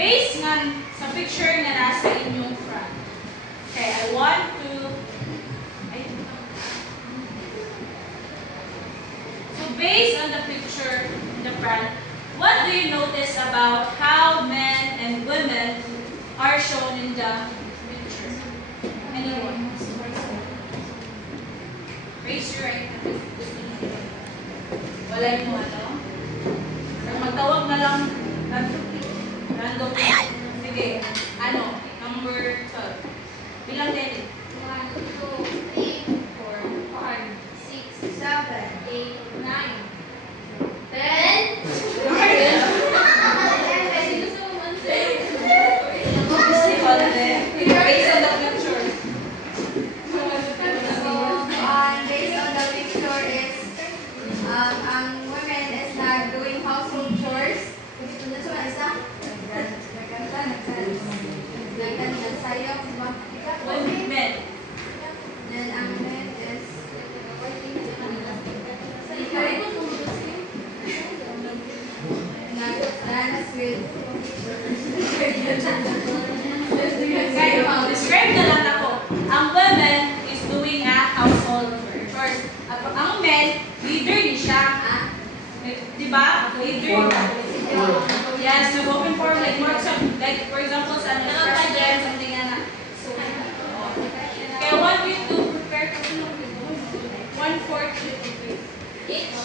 Based nga sa picture nga nasa inyong front. Okay, I want to... So based on the picture in the front, what do you notice about how men and women are shown in the picture? Anyone? Raise your right hand. Wala mo ano? Magtawag na lang. Random. Sige. Ano? Number 12. Bilang din. 1, 2, 3, 4, 5, 6, 7, 8, 9, 10. Based on the picture. Based on the picture is ang women is not doing household chores. Nagsayong, Men. then ang men is nag-dance with Describe na lang ako. Ang women is doing a household chores. Ang men, leader ni siya. Diba? Leader. Yes, so open for like more like for example sa president, something na. Kaya what we do prepare kasi 1/4 each.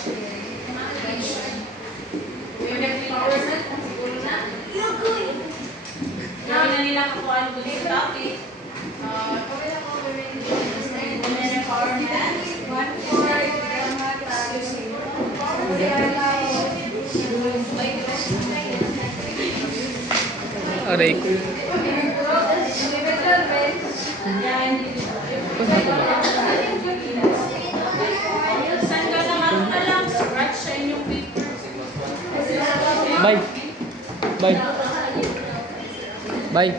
Yung power set, siguro na. Gawin na nila kakuhaan dun sa topic. Women empowerment. 1/4. Aray ko. Saan ka naman na lang? Scratch sa inyong paper. Bye. Bye. Bye.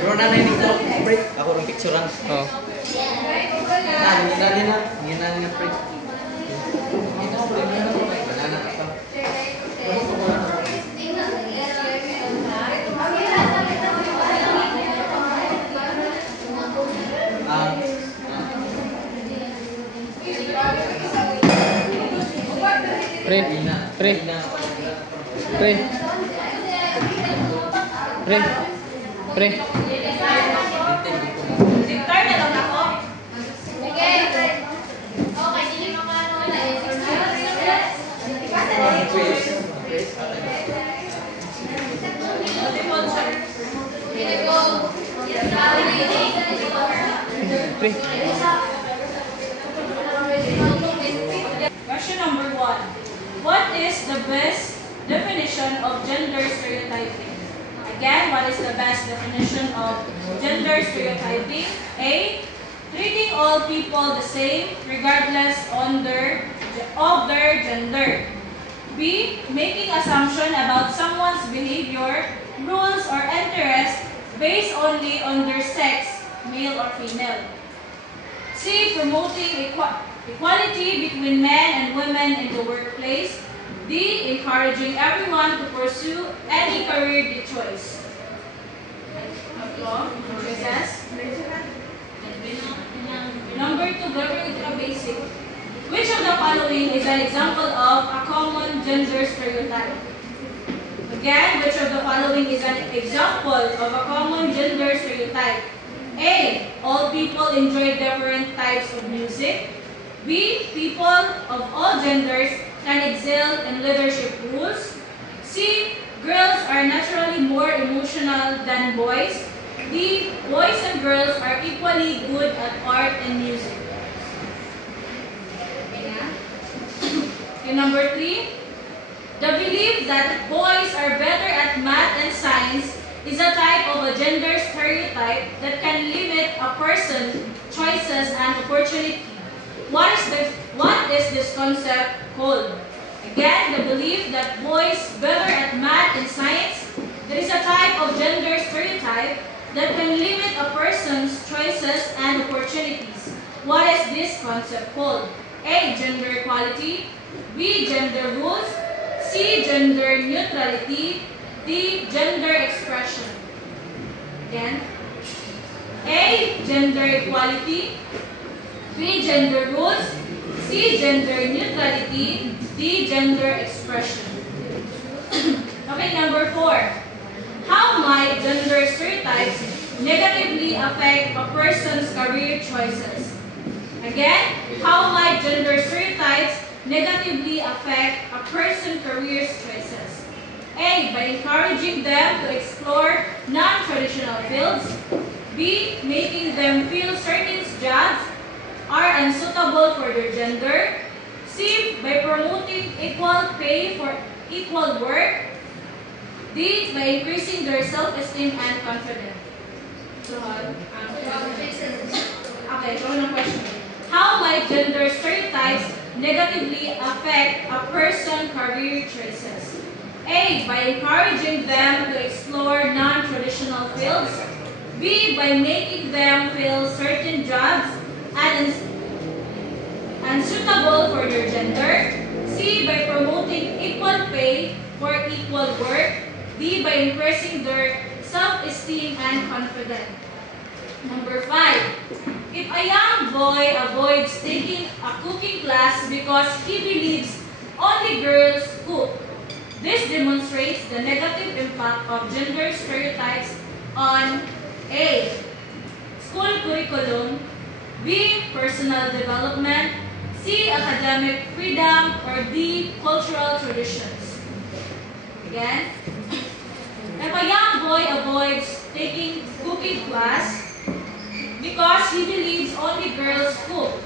Bro, nanay dito. Break. Ako rin picturean. Oh. Dali na. Ginaan nga break. Banana ito. Pre. Pre. Pre. Pre. Pre. Dictar na lang ako. Pre. Question number 1. What is the best definition of gender stereotyping? Again, what is the best definition of gender stereotyping? A. Treating all people the same regardless of their gender. B. Making assumption about someone's behavior, rules, or interests based only on their sex, male or female. C. Promoting equality between men and women in the workplace. D. Encouraging everyone to pursue any career they choose. Number 2, going to the basic. Which of the following is an example of a common gender stereotype? Again, which of the following is an example of a common gender stereotype? A. All people enjoy different types of music. B. People of all genders can excel in leadership roles. C. Girls are naturally more emotional than boys. D. Boys and girls are equally good at art and music. Okay, number 3. The belief that boys are better at math and science is a type of a gender stereotype that can limit a person's choices and opportunity. What is this concept called? Again, the belief that boys better at math and science. There is a type of gender stereotype that can limit a person's choices and opportunities. What is this concept called? A. Gender equality. B. Gender rules. C. Gender neutrality. D. Gender expression. Again. A. Gender equality. B. Gender rules. C. Gender neutrality. D. Gender expression. Okay, number 4. How might gender stereotypes negatively affect a person's career choices? Again, how might gender stereotypes negatively affect a person's career choices? A. By encouraging them to explore non-traditional fields. B. Making them feel certain jobs are unsuitable for their gender. C. By promoting equal pay for equal work. D. By increasing their self-esteem and confidence. Okay, so anong question? How might gender stereotypes negatively affect a person's career choices? A. By encouraging them to explore non-traditional fields. B. By making them feel certain jobs unsuitable for their gender. C. By promoting equal pay for equal work. D. By increasing their self-esteem and confidence. Number 5. If a young boy avoids taking a cooking class because he believes only girls cook, this demonstrates the negative impact of gender stereotypes on A. School curriculum. B. Personal development. C. Academic freedom. Or D. Cultural traditions. Again. If a young boy avoids taking cooking class because he believes only girls cook,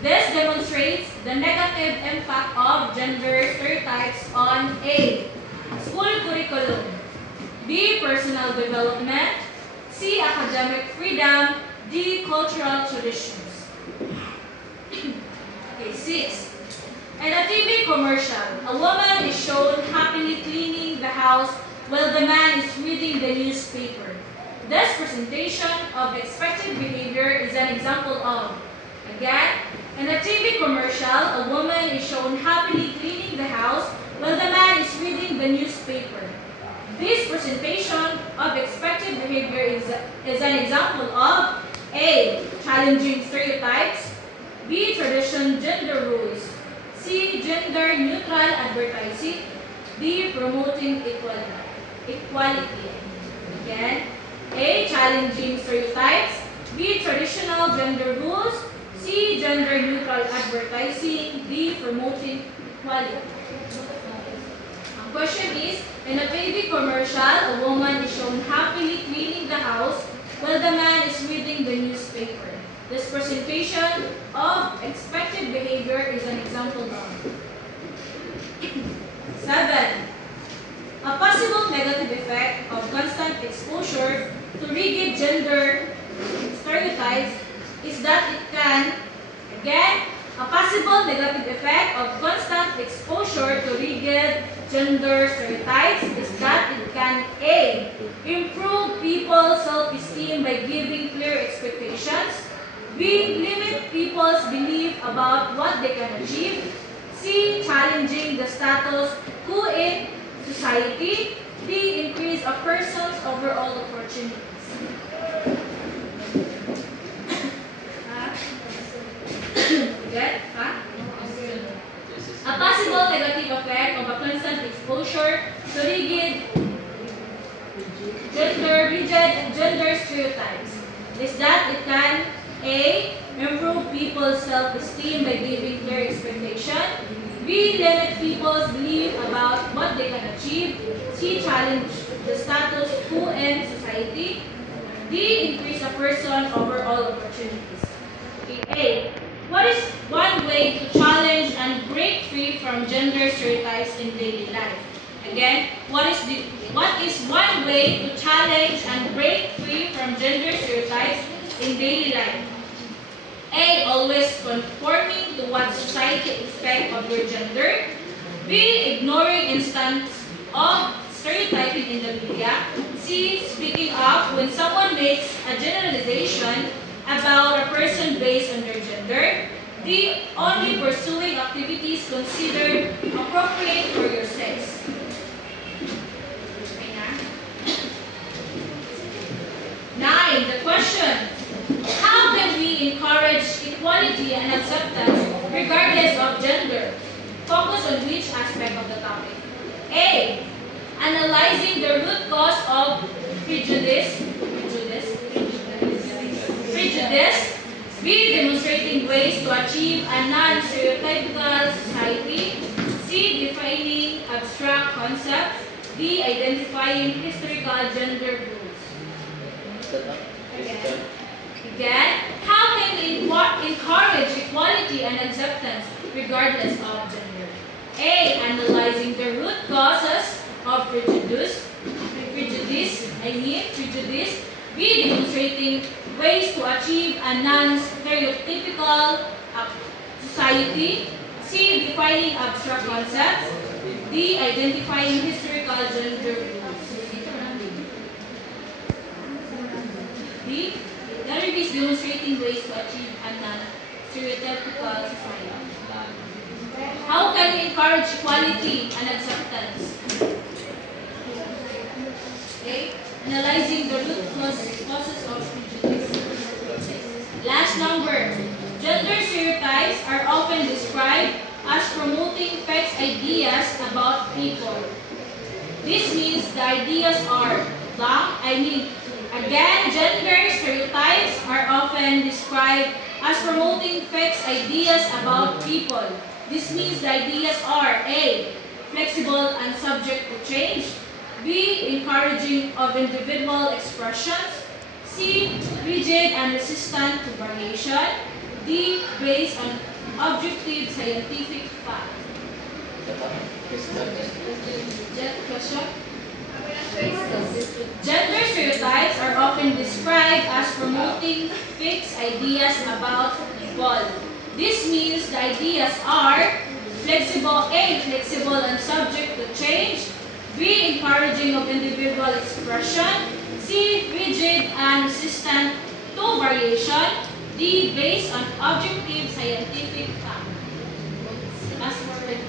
this demonstrates the negative impact of gender stereotypes on A. School curriculum. B. Personal development. C. Academic freedom. D. Cultural traditions. Okay, 6. In a TV commercial, a woman is shown happily cleaning the house while the man is reading the newspaper. This presentation of expected behavior is an example of, again, in a TV commercial, a woman is shown happily cleaning the house while the man is reading the newspaper. This presentation of expected behavior is an example of A. Challenging stereotypes. B. Tradition gender rules. C. Gender neutral advertising. D. Promoting equality. Again, A. Challenging stereotypes. B. Traditional gender rules. C. Gender neutral advertising. D. Promoting equality. Ang question is, in a TV commercial, a woman is shown happily cleaning the house while the man is reading the newspaper. This presentation of expected behavior is an example of. 7. A possible negative effect of constant exposure to rigid gender stereotypes is that it can, again, a possible negative effect of constant exposure to rigid gender stereotypes is that it can A. Improve people's self-esteem by giving clear expectations. B. Limit people's belief about what they can achieve. C. Challenging the status quo in society. D. Increase a person's overall opportunities. Get? A possible negative effect of a constant exposure to rigid gender stereotypes is that it can A. Improve people's self-esteem by giving clear expectation. B. Limit people's belief about what they can achieve. C. Challenge the status quo in society. D. Increase a person's overall opportunities. Okay, A. What is one way to challenge and break free from gender stereotypes in daily life? Again, what is one way to challenge and break free from gender stereotypes in daily life? A. Always conforming to what society expects of your gender. B. Ignoring instances of stereotyping in the media. C. Speaking up when someone makes a generalization about a person based on their gender. D. Only pursuing activities considered appropriate for your sex. Okay na? 9. The question. How can we encourage equality and acceptance regardless of gender? Focus on which aspect of the topic. A. Analyzing the root cause of prejudice. B. Demonstrating ways to achieve a non-stereotypical society. C. Defining abstract concepts. D. Identifying historical gender rules. Again, how can we encourage equality and acceptance regardless of gender? A. Analyzing the root causes of prejudice. B. Demonstrating ways to achieve a non-stereotypical society. C. Defining abstract concepts. D. Identifying historical gender rules. D. Is demonstrating ways to achieve a non-stereotypical society. How can we encourage equality and acceptance? Okay. Analyzing the root causes of prejudice. Last number. Gender stereotypes are often described as promoting fixed ideas about people. This means the ideas are again, gender stereotypes are often described as promoting fixed ideas about people. This means the ideas are A. Flexible and subject to change. B. Encouraging of individual expressions. C. Rigid and resistant to variation. D. Based on objective scientific facts. Question? Gender stereotypes are often described as promoting fixed ideas about people. This means the ideas are A. Flexible and subject to change. B. Encouraging of individual expression. C. Rigid and resistant to variation. D. Based on objective scientific facts. Last word.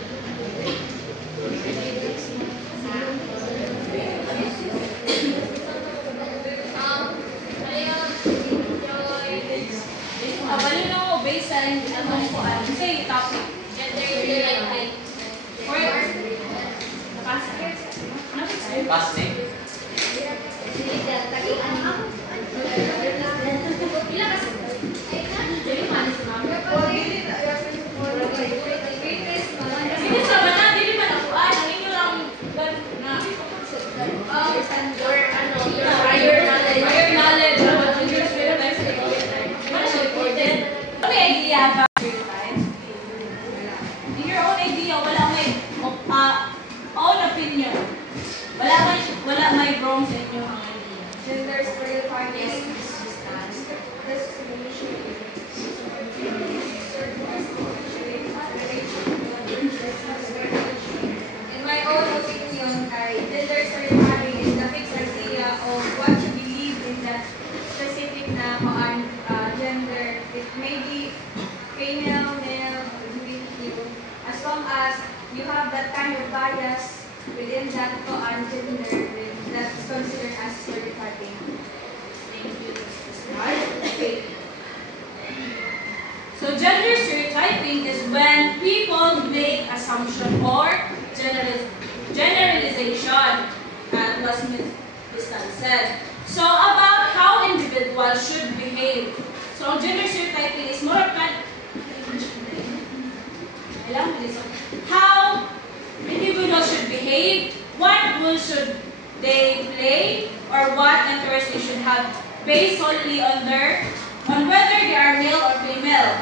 Balino based on anong kuan say topic gender related or napasa Pass name. Sige sa bana dili man ang kuan ang inyo lang na prior knowledge about gender stereotypes. May idea about stereotypes? In your own idea, wala may own opinion. Wala may wrong sa inyo ang idea. Gender stereotyping in my own opinion, gender stereotyping is the fixed idea of what you believe in that specific na gender. It may be female, male, or you, as long as you have that kind of bias within that gender, that's considered as stereotyping. Thank you. Okay. So gender stereotyping is when people make assumption or generalization, as Ms. Crystal said. So about how individuals should behave. So gender stereotyping is more of how individuals should behave, what roles should they play, or what interests they should have based solely on whether they are male or female.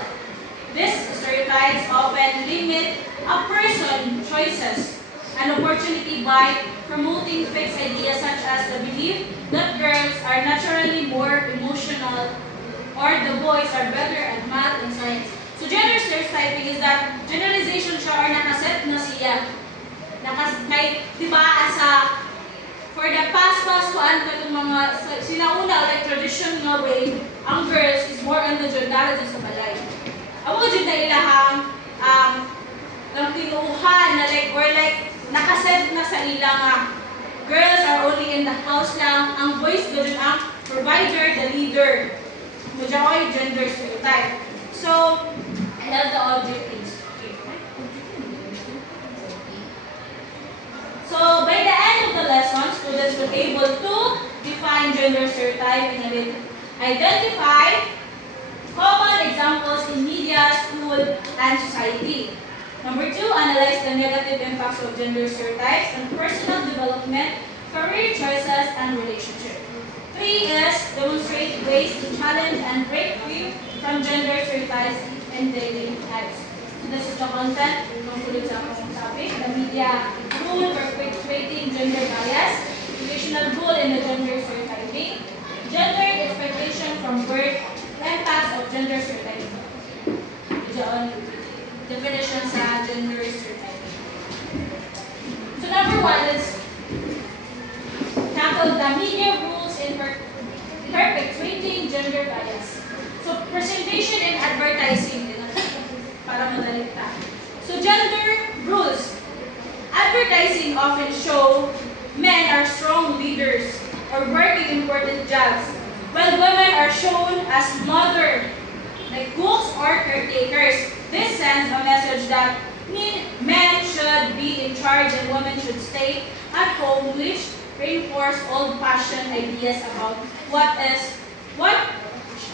These stereotypes often limit a person's choices and opportunity by promoting fixed ideas such as the belief that girls are naturally more emotional or the boys are better at math and science. So gender stereotyping is that generalization siya or nakaset na siya. Diba, for the past kuan ka itong mga sinauna like traditional way, ang girls is more on the gender sa balay. Amo jud na ila nakaset na sa ilang girls are only in the house lang, ang boys doon ang provider, the leader. Medyo gender stereotype. So, I have the objectives. So, by the end of the lesson, students will be able to define gender stereotype and identify common examples in media, school, and society. Number 2, analyze the negative impacts of gender stereotypes on personal development, career choices, and relationships. 3 is demonstrate ways to challenge and break free from gender stereotypes in daily lives. So this is the content. Conclude sa akong topic. The media rule perpetuating gender bias, traditional rule in the gender stereotyping, gender expectation from birth, impacts of gender stereotyping. Diyan, definition sa gender stereotyping. So number 1 is tackle the media rules in perpetuating gender bias. So presentation and advertising, para madali ta. So gender rules. Advertising often show men are strong leaders or working important jobs, while women are shown as mother, like cooks or caretakers. This sends a message that men should be in charge and women should stay at home, which reinforce old-fashioned ideas about what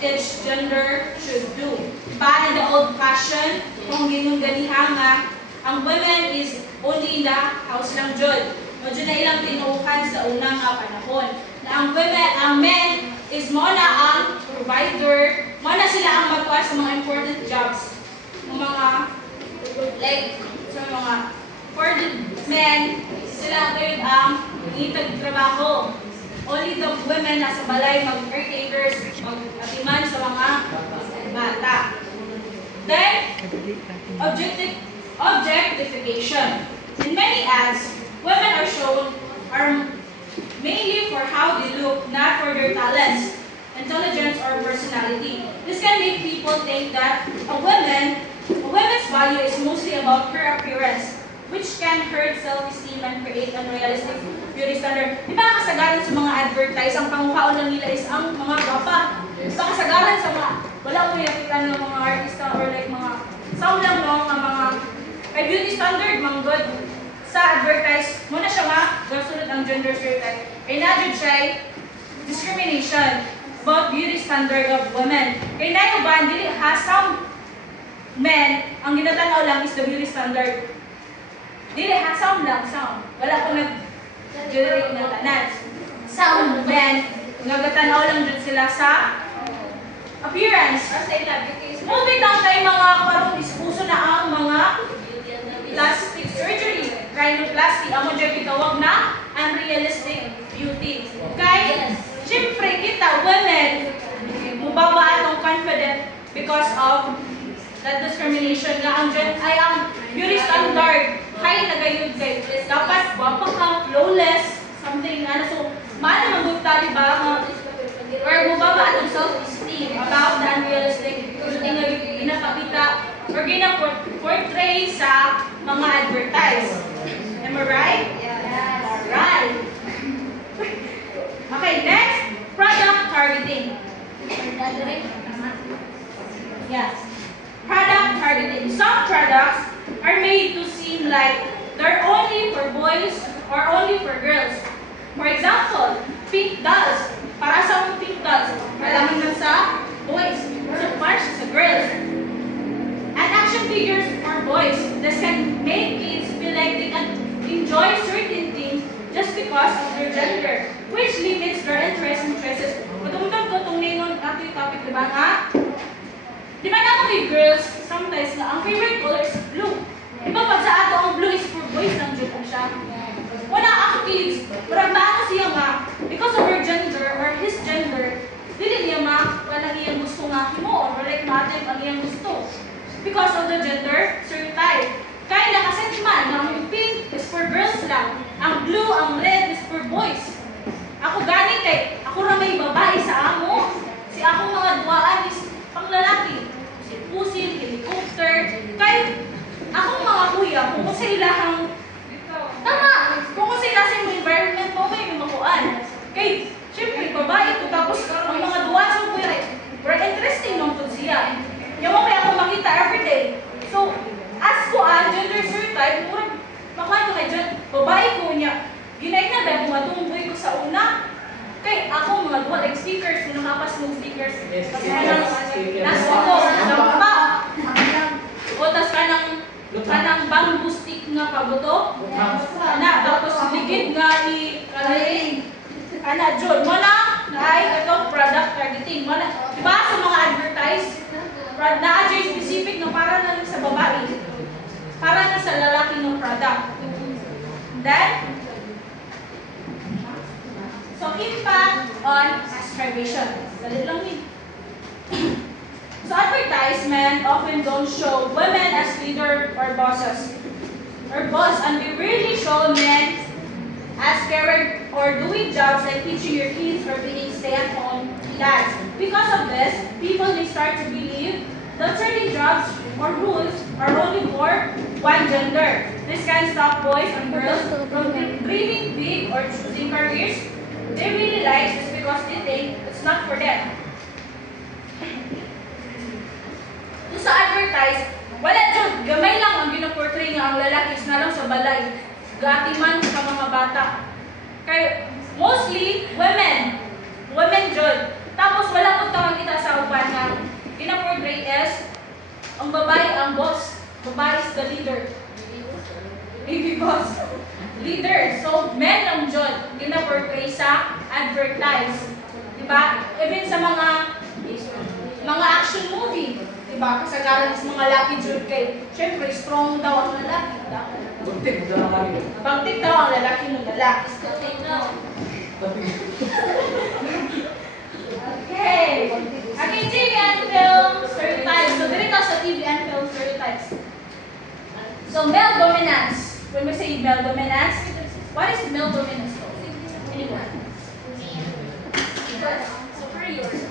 each gender should do. Pa in the old-fashioned, kung ginong ganihan nga, ang women is only in the house lang jud. Medyo na ilang tinuukan sa unang panahon. Na ang men is mo na ang provider, mo na sila ang magkuha sa mga important jobs. Mga, like, sa mga, for the men, sila ngayon ang itag-trabaho. Only the women nasa balay, mag-caretakers, mag-atiman sa mga bata. Then, objectification. In many ads, women are shown mainly for how they look, not for their talents, intelligence, or personality. This can make people think that a woman's value is mostly about her appearance, which can hurt self-esteem and create unrealistic beauty standard. Di ba kasagaran sa mga advertise, ang panguhaon lang nila is ang mga gwapa. Di ba kasagaran sa mga, wala ko nakita ng mga artista or like mga, some lang no, mga may beauty standard, mga good. Sa advertise, muna siya gasunod ang gender stereotype. Another try, discrimination about beauty standard of women. Kaya na yung ba, dili ha, some men, ang ginatanaw lang is the beauty standard. Dili ha, some lang, some. Wala ko nag-generate na tanan. Some men, nagatanaw lang dyan sila sa appearance. Multitang tayo mga parang ispuso na ang mga plastic surgery. Rhinoplasty, amo dyan itawag na unrealistic beauty. Kaya, syempre kita, women, mubaba atong confident because of that discrimination nga ang dyan ay ang beauty standard. Kaya nagayod kay dapat wapa ka, flawless, something ano. So, maano magugta, diba? Or mubaba atong self-esteem about the unrealistic beauty nga ginapakita or ginaportray sa mga advertise. Am I right? Yes. Alright. Okay, next, product targeting. Yes. Product targeting. Some products are made to seem like they're only for boys or only for girls. For example, pink dolls. Para sa pink dolls, malaman lang sa boys. So, para sa girls. And action figures for boys. This can make kids feel like they can enjoy certain things just because of their gender, which limits their interests and choices. Matungtong ko itong ningon ating topic, diba nga? Diba na ako kay girls, sometimes na ang favorite color is blue. Diba pag sa ato ang blue is for boys, ang dyan siya. Wala ako kids, parang baano siya nga, because of her gender or his gender, dili niya walang iyang gusto nga himo or like natin ang iyang gusto. Because of the gender stereotype. Kaya nakaset man, ang pink is for girls lang, ang blue, ang red is for boys. Ako gani kay, ako ra may babae sa amo. Si akong mga duwaan is pang lalaki. Si pusil, helicopter. Kaya akong mga kuya, kung sa ilahang, tama kay dyan, babae ko niya. Ginay na dahil matungboy ko sa una. Kay ako mga duwa, like stickers, kung nakapas mong stickers. Kasi nasa ko, pa. O, tas kanang bamboo stick nga pabuto. Tapos ligid nga i-coloring. Jod, mo na, ay, itong product targeting. Mo na, diba sa mga advertise, na-adjust specific na para na lang sa babae. Para na sa lalaki ng product. Then, so impact on aspiration. Dali lang yun. So advertisement often don't show women as leader or bosses. Or boss, and we really show men as caring or doing jobs like teaching your kids or being stay-at-home dads. Because of this, people may start to believe that certain jobs or rules are only for one gender. This can stop boys and girls from dreaming big or choosing careers they really like just because they think it's not for them. Kung sa advertise, wala dyan, gamay lang ang ginaportray nga ang lalaki is na lang sa balay. Gatiman sa mga bata. Kaya mostly, women dyan. Tapos wala ko tawag kita sa upan nga ginaportray is ang babae ang boss. Babae is the leader. Baby boss. Leader. So, men lang dyan ginaportray sa advertise. Diba? Even sa mga action movie. Diba? Kasagalan sa mga laki dyan kay, syempre, strong daw ang lalaki. Buntik daw ang lalaki. Buntik daw ang lalaki ng lalaki. Okay. Okay, TV and film stereotypes. So, dito sa TV and film stereotypes. So, male dominance. When we say male dominance, what is male dominance? Anyone? Superiority.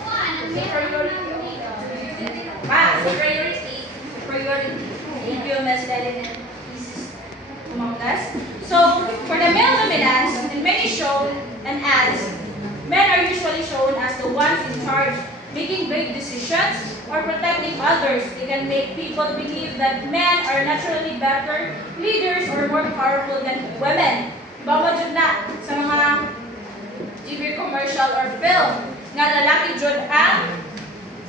Superiority. Among us. So, for the male dominance, in many shows and ads, men are usually shown as the ones in charge, making big decisions or protecting others. They can make people believe that men are naturally better leaders or more powerful than women. Bawa dyan na sa mga TV commercial or film nga lalaki dyan ang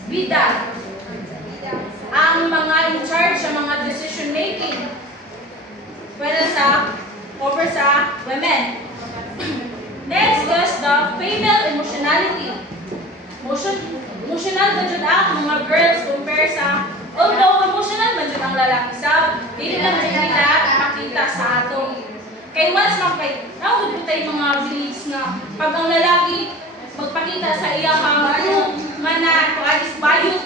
bida. Ang mga in charge sa mga decision making. Pwede over sa women. Next is the female emotionality. Emotional ba dyan ang mga girls compare sa, although emotional ba dyan ang lalaki sa, hindi lang dyan nila makita sa ato. Kay once kay nawag po tayo mga beliefs na pag ang lalaki magpakita sa iyang mana tualis bayot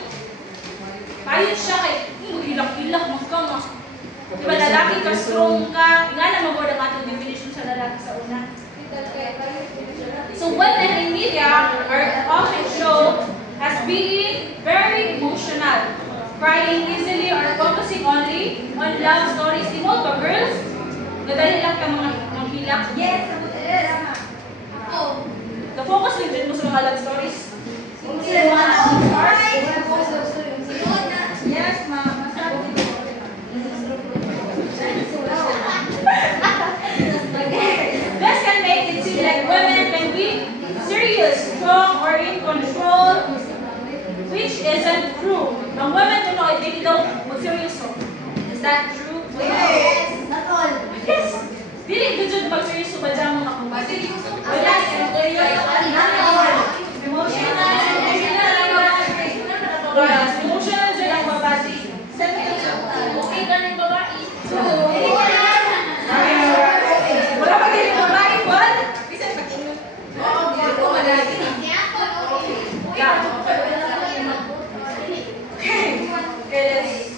siya kay hilak-hilak magkama. Diba lalaki ka, strong ka, nga na magod ang atong definition sa lalaki sa una. So women in media are often shown as being very emotional, crying easily or focusing only on love stories. Di mo ba girls? Nadali lang ka mga hilak? Yes, ako. Na-focus lang din mo sa mga love stories? Yes, ma'am. This can make it seem like women can be serious, strong, or in control, which isn't true. Ang women to know, they don't mag-seryoso. Is that true? Yes, not all. Yes. Dili ko dyan mag-seryoso ba dyan mga kumasi? Wala. Emotional dyan ang babasi. Okay ka ng babae. Wala pa din yung babae, what? Okay.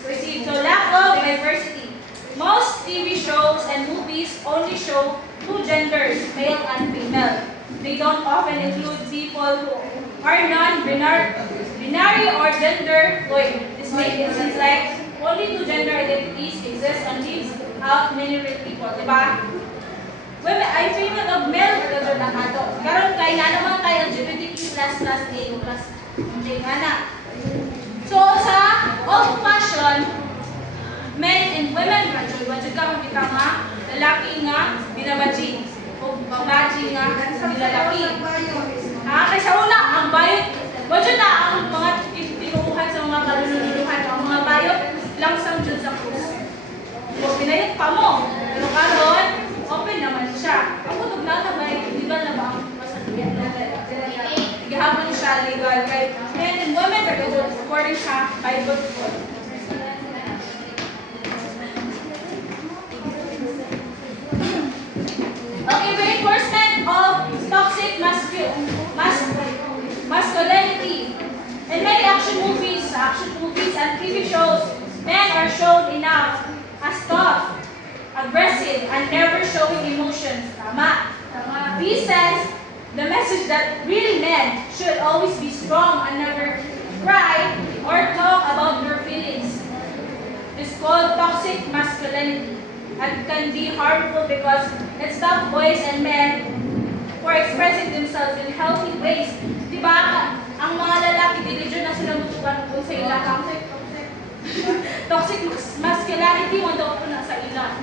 So lack of diversity. Most TV shows and movies only show two genders, male and female. They don't often include people who are non-binary or gender fluid. This makes it seem like only two gender identities exist and leaves out many real people, diba? Women, I female of male because of ato. Karon kay na naman kay LGBTQ++, A++, na. So sa old fashion, men and women graduate, wajud ka makita nga lalaki nga binabadji o babadji nga nilalaki. Kaysa una, ang bayot, wadyo na ang mga tinuuhan sa mga kalululuhan, ang mga bayot lang sa Diyos sa krus. Kung pinayot pa mo, pero karon, open naman siya. Ang kutog na tabay, legal na ba ang masakyan? Gihapon siya legal. Kay men and women are equal according sa Bible. Okay, reinforcement of toxic masculinity. In many action movies and TV shows, men are shown enough as tough, aggressive, and never showing emotions. Tama. This says the message that real men should always be strong and never cry or talk about their feelings. It's called toxic masculinity and can be harmful because it stops boys and men for expressing themselves in healthy ways. Diba? Ang mga lalaki dili dyan na sila mutukan kung sa ila toxic masculinity mo daw po na sa ila.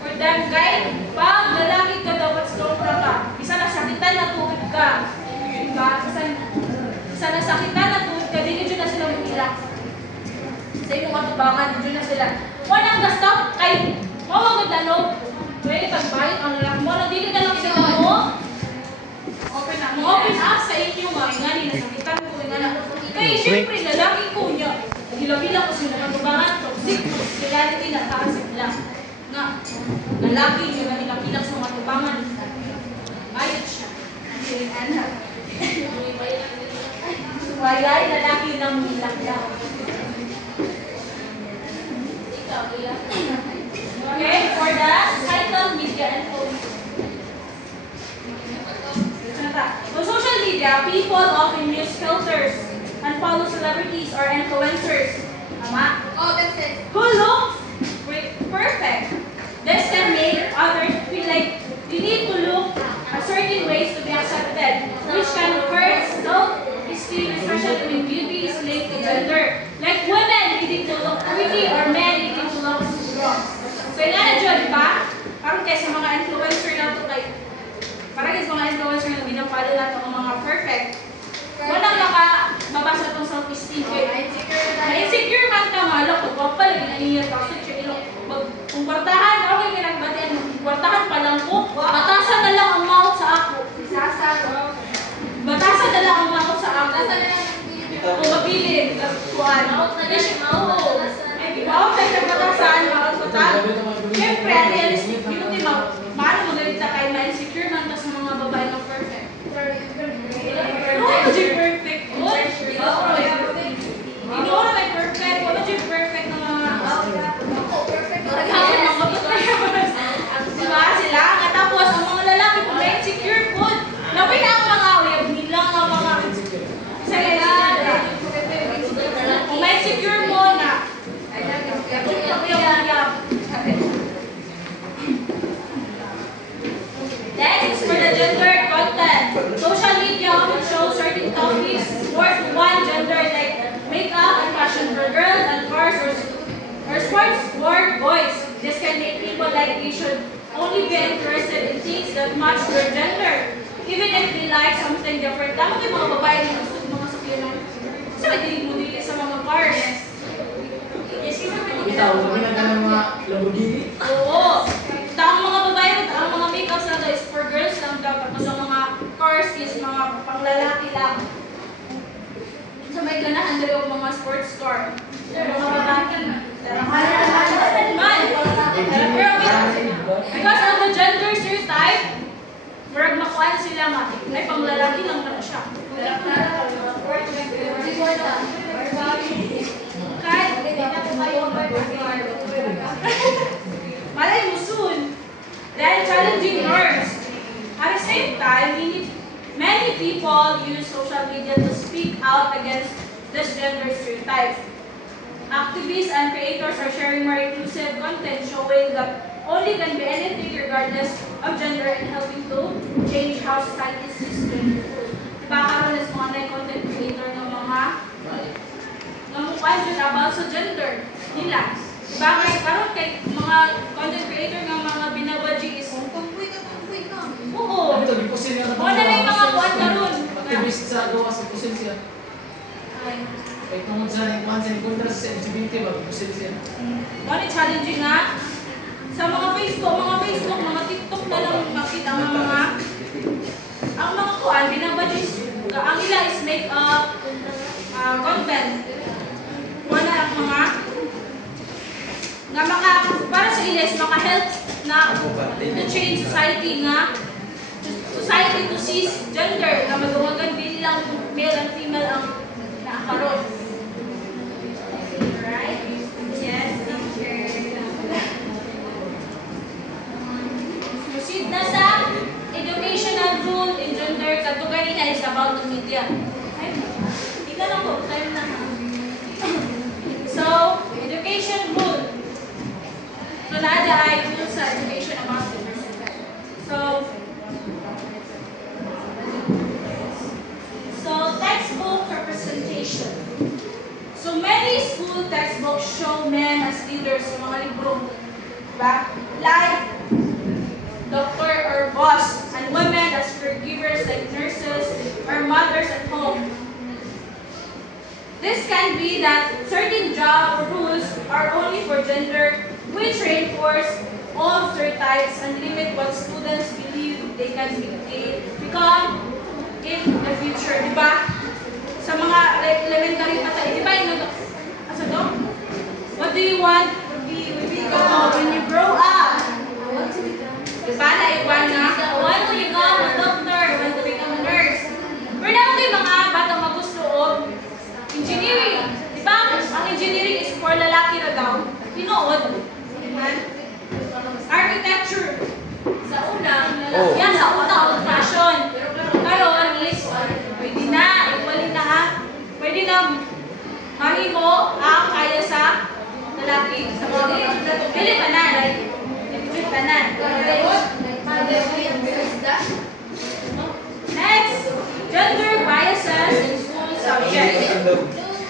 For them, guys, pag lalaki ka dapat strong ka. Isa nasakitan na tuhod ka. Diba? Isa nasakitan na tuhod ka, dili dyan na sila mutila. Sa inyong katubangan, dili dyan na sila. Walang gastap kay mawagod na no. Pwede pagbayot ang lalaki mo. Dili na lang sila mo. Open up sa inyo mga ingani, nasakitan ko ingani. Kaya siyempre, lalaki ko niya. Hila-hila ko sila katubangan, toxic masculinity na taas sila. Nga, lalaki niya na hila-hila sa katubangan. Bayot siya. Wayay, lalaki ng hila-hila. Okay, for the title, media and police. On social media, people often use filters and follow celebrities or influencers. Tama? Oh, that's it. Who looks perfect. This can make others feel like you need to look a certain ways to be accepted, which can hurt self-esteem, especially when beauty is linked to gender. Like women needing to look pretty or men needing to look strong. So, yung na-judge ba? Parang kaysa mga influencer na ito kay parang yung mga influencer na binapalo natin ang mga perfect. Walang mabasa itong self-esteem kayo. Ma-insecure man ka, malok, kung pala, ginaniyar ka. Kung kwartahan, okay, pinagbatian mo. Kwartahan pa lang ko, batasan na lang ang mouth sa ako. Batasan na lang ang mouth sa ako. Kung mabilin, kuhan. Mouth na batasan, mouth ko ta. Siyempre, realistic beauty, maano magalita kayo, ma-insecure man ka sa mga babae na perfect. Wala dyan perfect. Hindi ko may perfect. Wala dyan perfect na mga naghapon mga babae. Diba sila? Tapos, ang mga lalaki po, may insecure po. Lawin na ang mga uyab nila, ang mga sa lalaki. Kung may insecure mo na, next, for the gender content. Social media often shows certain topics towards one gender like makeup and fashion for girls and cars or sports for boys. This can make people like they should only be interested in things that match their gender, even if they like something different. Tama kayo mga babae na gusto mga sakyan ng sa madilig mo dili sa mga cars. Ikaw, sabi na ka ng mga Lamborghini? Oo. Ang mga babae, ang mga makeups na is for girls lang daw. Tapos ang mga cars is mga panglalaki lang. So may ganahan daw yung mga sports car. Mga babae na. Because of the gender stereotype, marag makuhaan sila ay panglalaki lang pala siya. Kahit hindi na po kayo malay mo soon. Then challenging norms. At the same time, many people use social media to speak out against this gender stereotype. Activists and creators are sharing more inclusive content showing that only can be anything regardless of gender and helping to change how society sees gender. Diba karoon is mga content creator ng mga namukhaan dyan about sa gender nila. Diba karoon kay mga mga content creator nga mga binabaji is Tumpuy ka. oo. Ano ito, ipusin niya. Wala na yung mga kuwan karon. Activist sa gawas, ipusin siya. Kaya tungkol sa kontra sa LGBT ba, ipusin siya. Wala challenging nga. Sa mga Facebook, mga TikTok na lang makita ang mga kuan binabaji. Ang ila is make content. Wala ang mga para sa ila is maka-help na to change society to see gender na magawagan din lang male and female ang naakaroon. Right? Yes, teacher. Proceed na sa educational rule in gender. Katugan niya is about the media. Hindi ka lang po. Time na ha. So, education rule. So, nada ay rule sa education about diversity. So, textbook representation. So, many school textbooks show men as leaders sa mga libro. Diba? Like doctor or boss, and women as caregivers like nurses or mothers at home. This can be that certain job rules are only for gender, which reinforce all stereotypes and limit what students believe they can become in the future. Diba? Sa mga elementary pa tayo, diba yung asa to? What do you want to be when you grow up? Diba na iwan na? When will you become a doctor? When will you become a nurse? Pero naman kayo mga batang magusto o engineering. Diba? Ang engineering is for lalaki na daw. Tinood. Architecture. Sa una, lalaki. Yan, sa una, old fashion. Karon is, pwede na, iwalin na ha. Pwede na mahimo ang kaya sa lalaki. Sa mga pili ka na, like, tanan. Next, gender biases in school subjects.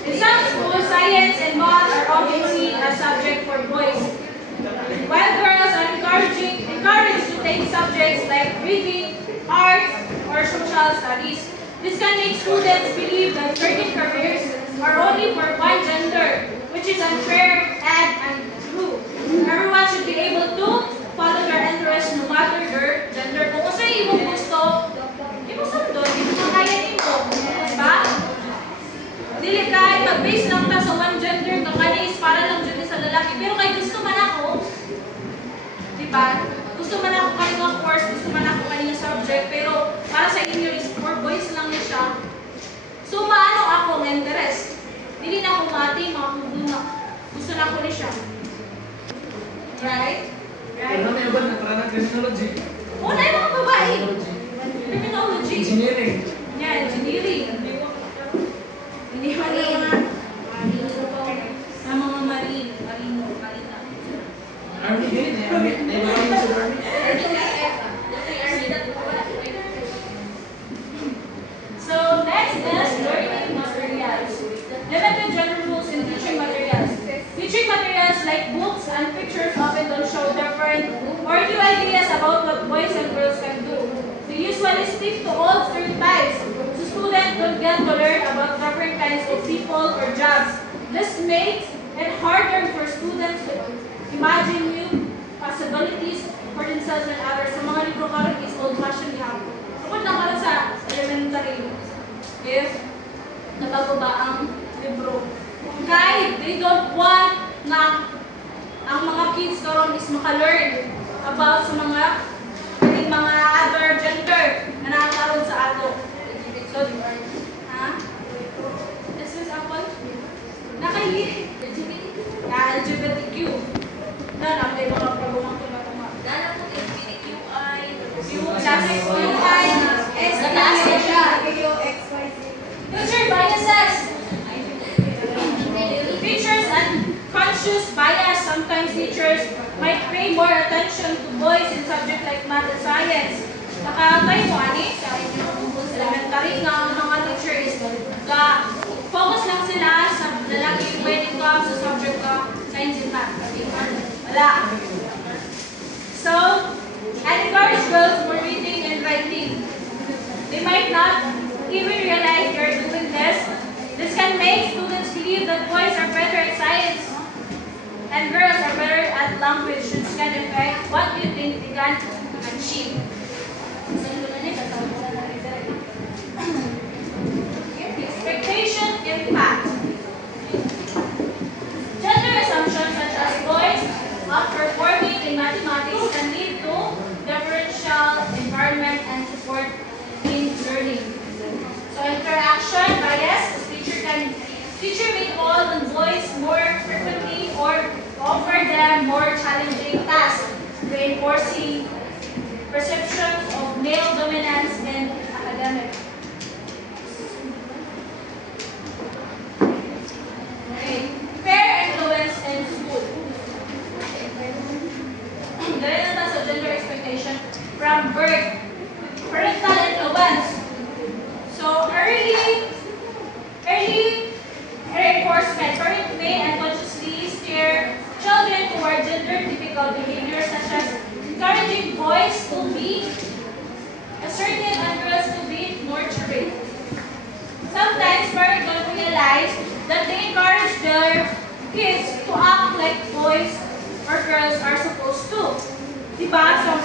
In some schools, science and math are often seen as subject for boys, while girls are encouraged to take subjects like reading, art, or social studies. This can make students believe that certain careers are only for one gender, which is unfair and untrue. Everyone should be able to follow their interests no matter their gender. Kung kasi imong gusto, imong sundon, imong kaya nimo, diba? Dili kay mag-base lang ta sa one gender, kani is para lang dyan sa lalaki. Pero kay gusto man ako, diba? Gusto man ako kanina course, gusto man ako kanina subject, pero para sa inyo is for boys lang niya siya. So maano ako ng interest? Dili na ako mati, makakuguna. Gusto na ako ni siya. Right? Right? Ano na ba na para ng criminology? Oo, na yung mga babae. Criminology. Engineering. Yeah, engineering. Hindi man yung mga marine. Marina. Army din eh. Army sa army. So, next is learning materials. Limited gender rules in teaching materials. Teaching materials like books and pictures often don't show different or new ideas about what boys and girls can do. They usually stick to old stereotypes, so students don't get to learn about different kinds of people or jobs. This makes it harder for students to imagine new possibilities for themselves and others. Sa mga libro karon is old-fashioned gihapon. Kapag lang para sa elementary, if nabago ba ang libro. Kahit they don't want na ang mga kids karon is maka-learn about sa mga other gender na nakakaroon sa ato. So, this is apple. LGBTQ. Na may mga programang tumatama. Yung classic ko yung S, nataas ko siya. Teacher biases. Teachers and conscious bias. Sometimes teachers might pay more attention to boys in subjects like math and science. Nakakay mo, ani? Sa elementary nga ang mga teachers. Focus lang sila sa lalaki when it comes sa subject of science and math. Wala Wala. So, and encourage girls for reading and writing. They might not even realize they're doing this. This can make students believe that boys are better at science and girls are better at language, which can affect what you think they can achieve. Expectation impact. Gender assumptions such as boys outperforming in mathematics can lead to differential environment and support in learning. So interaction bias, teacher may call on boys more frequently or offer them more challenging tasks, reinforcing perceptions of male dominance in academics. Okay. Fair influence in school. Ganito na sa gender expectation from birth. Parental influence. So early reinforcement. Parents may unconsciously steer children toward gender-typical behaviors such as encouraging boys to be assertive and girls to be nurturing. Sometimes parents don't realize that they encourage their kids to act like boys or girls are supposed to. Diba? So,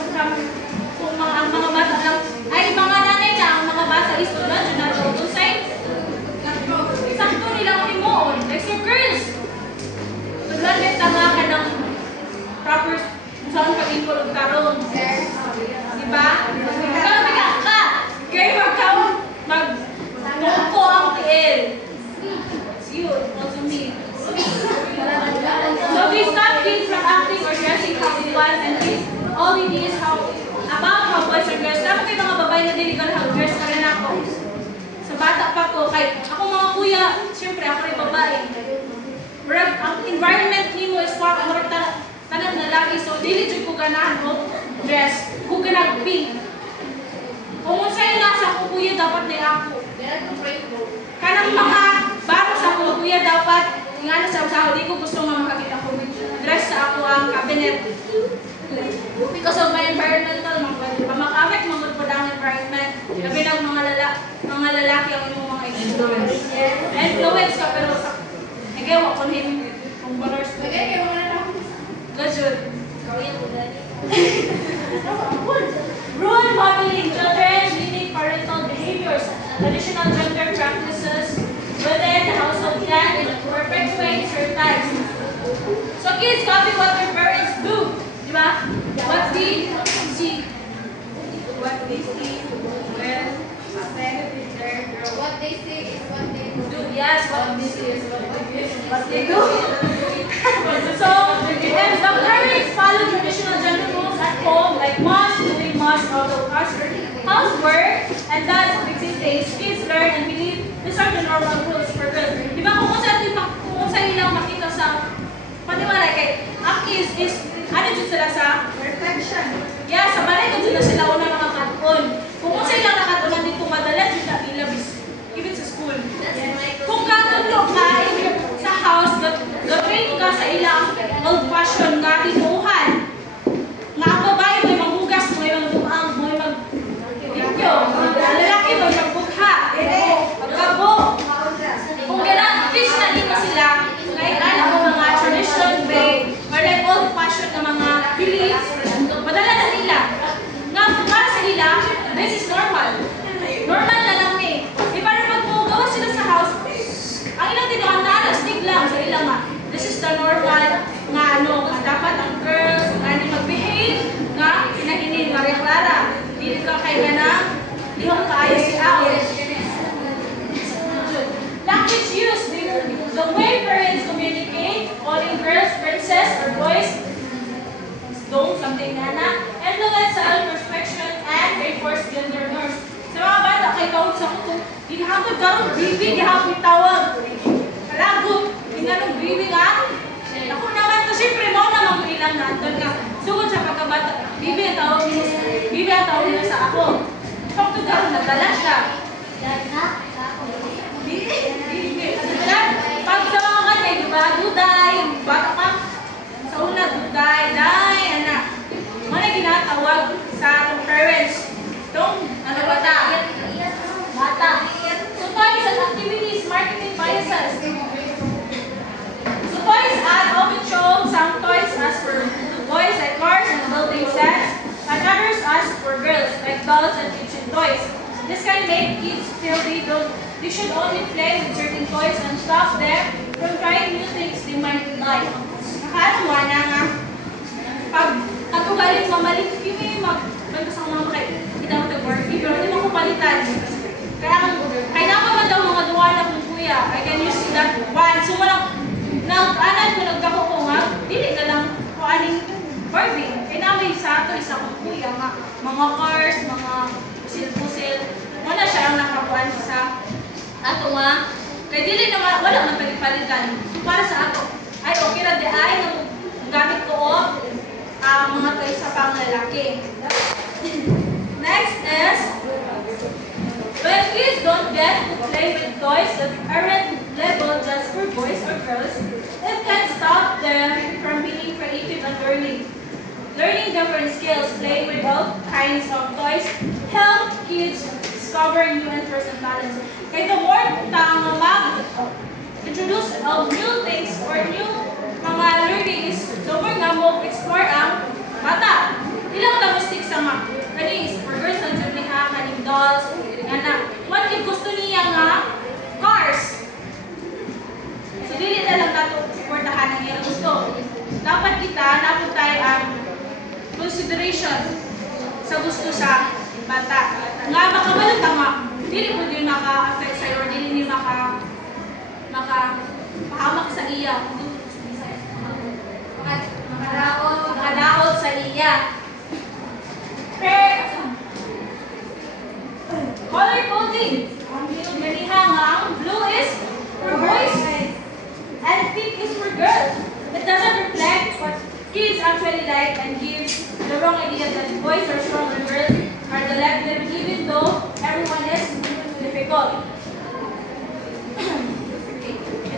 kung ang mga bata lang, ay mga nanay lang, ang mga bata is to not na to say, sakto nilang himoon. Like, so girls, maglalit tanga ka ng proper saan pag-inkulog karoon. Diba? Ikaw nagkaka ka. Kaya magkaw, mag-nuko ang TL. You, also me. So we stop kids from acting or dressing how they want, and this all we need is how about how boys are dressed. Dapat kayo mga babae na dili ka na dress ka rin ako. Sa bata pa ko, kay ako mga kuya, siyempre ako rin babae. Pero ang environment nimo is for ang tanan na laki, so dili jud ko ganahan mo dress, ko ganag pink. Kung unsay nasa ako kuya dapat na ako. Kanang mga baro sa ako kuya dapat nga sa usaha, di ko gusto nga makakita ko dress sa ako ang cabinet. Because of my environmental, makamit mamud po ang environment. Labi ng mga lalaki ang imong mga influence. Influence ka pero sa nagawa ko him kung colors. Good. Role modeling children mimic parental behaviors, traditional gender practices within the household can perpetuate stereotypes. So kids copy what their parents do, di ba? What they see, will affect their growth. What they say is what they do. Yes, what they see is what they do. So if the parents follow traditional gender rules at home, like must doing must housework, and thus fixing things, kids learn and believe these are the normal rules for girls. Di ba kung sa ilang makita sa paniwala kay ang kids is ano dyan sila sa Perfection. yeah, sa balay kung dyan sila una mga katon. Kung sa ilang nakatunan dito madala dyan na ilabis even sa school. Kung katulo ka sa house, gawin ka sa ilang old fashion nga tinuhan. Nga ang babae may maghugas, may magbuang, may mag-video. Ang lalaki may magbugha. Magkabo. Kung kailangan, fish na din sila, kahit ano mga tradition way, or like old fashion na mga beliefs, madala na nila. Nga, para sa nila, this is normal. Normal na lang eh. E para magbugawa sila sa house, ang ilang tinuan na alastig lang sa ilang this is the normal nga ano, dapat ang girls, nga mag-behave, nga hinahinin, nga reklara. Dili ka kay nga na, lihong kaayo si Awes. Language use, the way parents communicate, calling girls princess or boys, don't something na influence sa perspection and reinforce gender norms. Sa mga bata, kay kawag sa kuto, ginahapon karong bibi, gihapon tawag. Kalagot, ginanong bibi nga. Ako naman to, siyempre mo naman ko ilang nandun nga. Sugod sa pagkabata, bibi ang tawag nila sa ako. Pag to karong nagdala siya. Pag sa mga kanay, diba, duday, bata pa, sa una, duday. make kids feel they should only play with certain toys and stop them from trying new things they might like. Nakano na nga, pag katugaling mamalik, yung magkasang mga kay, kita mo Barbie, pero hindi mo kupalitan. Kaya naman man daw mga duwa na kong kuya, I can use that one. So nag-anan ko, nagdako ko nga, dili ka lang kung aning Barbie. Kaya naman sa ato, isa kong kuya nga, mga cars, mga pusil-pusil, wala siya ang nakakuan sa ato nga. Kaya dili naman, wala man pagpalitan. Para sa ato, ay okay na di ay, gamit ko mga toys sa panglalaki. Next is, when kids don't get to play with toys that aren't labeled just for boys or girls, it can stop them from being creative and learning. Learning different skills, playing with all kinds of toys, help kids discover new interests and talents. Kaya the more mag-introduce of new things or new mga learning is, the more nga mo explore ang bata. Ilang stick sa mga. Kani is for girls ang dyan niya, kaning dolls, what if gusto niya nga cars? So, dili na lang nato supportahan ang iyang gusto. Dapat kita napuntay ang consideration sa gusto sa bata. Nga makabalot nga, dili mo din maka-affect sa'yo or dili din makapahamak sa iya. Makadaot sa iya. Color coding. Ganiha nga, blue is for boys and pink is for girls. It doesn't reflect what kids actually like and gives the wrong idea that boys are strong and girls are the left them, even though everyone is difficult.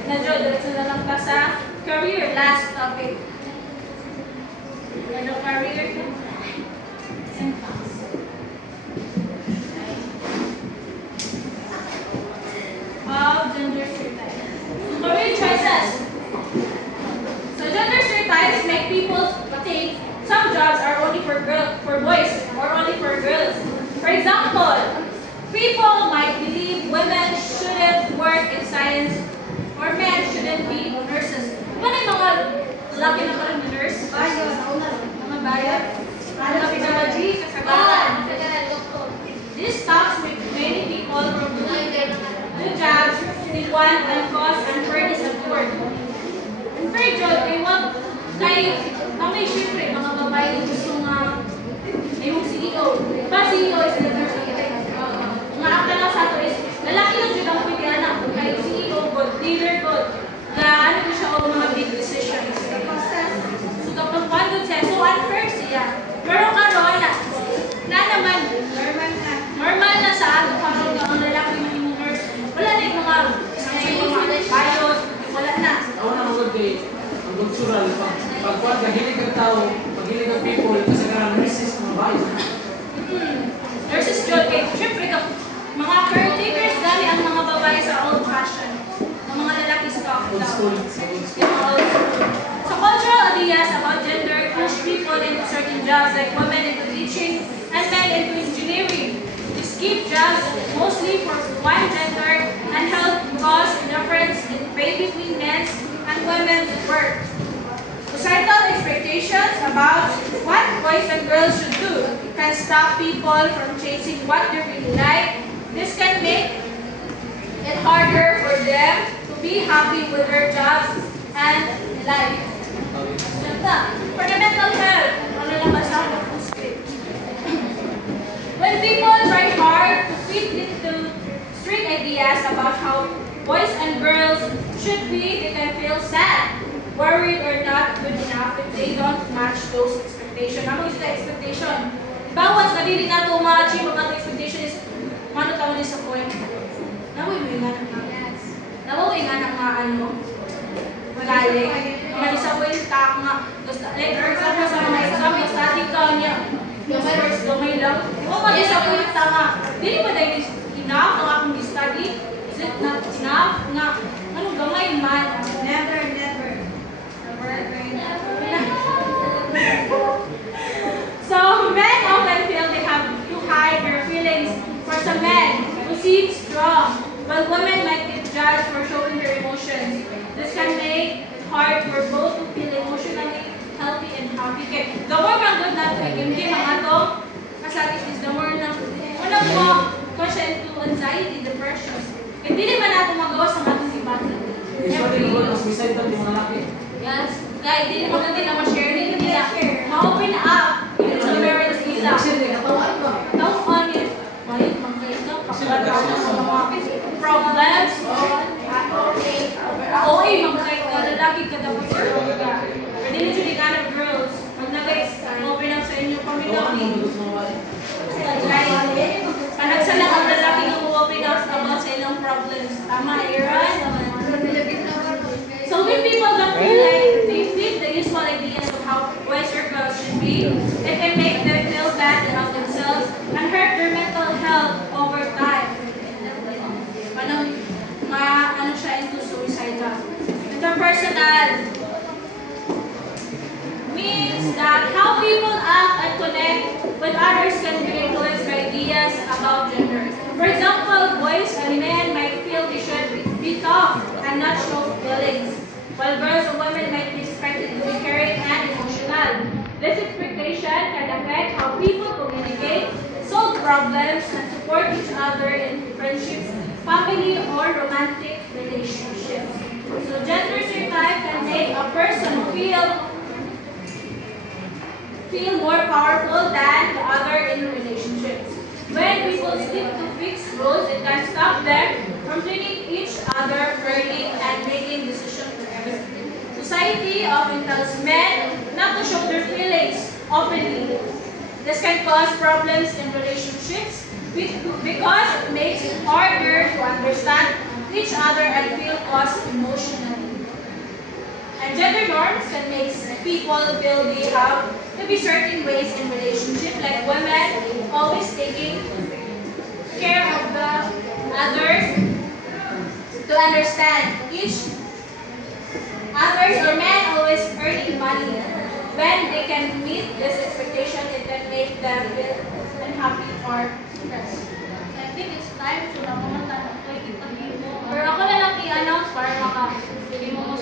Medyo, diretso na lang ta sa career, last topic. Ano career? Of gender stereotypes. Career choices. So gender stereotypes make people think some jobs are only for boys or only for girls. For example, people might believe women shouldn't work in science or men shouldn't be nurses. Ano yung mga lalaki na parang nurse? Mga bayad? Mga physiology, kasagalan. This stops many people from doing their jobs they want and cause unfairness at work. Unfair job, they want kami syempre, mga babae yung gusto nga yung CEO. But CEO is the nurse of the mga akta na sa ito is, lalaki lang dyan ang pwede anak. Kaya CEO good, leader good. Na ano ko siya o mga big decisions. So kapag one siya, so unfair siya. Pero karoon na naman, normal na sa ato karoon na ang lalaki yung nurse. Wala na yung mga bios, wala na. Ako na ang cultural, pagkuhan ka, hilig ang tao, paghilig ang people, kasi nga nurses, mga bayo. Nurses job, kaya syempre mga caretakers dali ang mga babae sa old fashion. Ang mga lalaki sa Old school. So cultural ideas about gender push people into certain jobs like women into teaching and men into engineering. These keep jobs mostly for one gender and help cause a difference in pay between men's and women's work. Societal expectations about what boys and girls should do can stop people from chasing what they really like. This can make it harder for them to be happy with their jobs and life. For the mental health, when people try hard to fit into strict ideas about how boys and girls should be, they can feel sad, worried, or not good enough if they don't match those expectations. Ano is the expectation? Bawas na dili na ito ma-achieve ang expectation is mano tawag din sa point. Nawawi nga ng ano, magaling. Mga disappoint ka nga. Like, for example, sa mga exam, study ka niya. Gamay or gamay lang. O ma-disappoint ka nga. Dili ba dahil enough ang akong study? Is it not enough? Nga, ano gamay man? Never. So, men often feel they have to hide their feelings. For some men, strong, while women might get judged for showing their emotions. This can make it hard for both to feel emotionally healthy and happy. Kaya, the more man good natin, hindi mga to, kasabi is the more na, unang mo, ko siya into anxiety, depression. Hindi naman natin magawa sa matong iba. Usually, mga suicide ang mga laki. Yes. Kaya hindi naman natin na ma-sharing nila. Ma-open up sa parents nila. Don't on it. Mahit mga ito. Kapag sa mga problems. OA, mga lalaki ka dapat sa mga. Pwede na siya kind of girls. Pag nag-open up sa inyong community. Kanagsalang ang lalaki na open up about sa inyong problems. Tama, Aaron? So when people don't feel like they fit the usual ideas of how boys or girls should be, it can make them feel bad about themselves and hurt their mental health over time. Ano siya into suicidal. Interpersonal means that how people act and connect with others can be influenced by ideas about gender. For example, boys and men might feel they should be tough and not show feelings, while girls and women might be expected to be caring and emotional. This expectation can affect how people communicate, solve problems, and support each other in friendships, family, or romantic relationships. So gender stereotype can make a person feel more powerful than the other in relationships. When people stick to fixed rules, it can stop them from treating each other fairly and making decisions together. Society often tells men not to show their feelings openly. This can cause problems in relationships because it makes it harder to understand each other and feel close emotionally. And gender norms can make people feel they have to be certain ways in relationship, like women always taking care of the others to understand each others, or men always earning money. When they can meet this expectation, it can make them feel unhappy or stressed. I think it's time to na pumunta ng 20 Pero ako na lang i-announce para hindi mo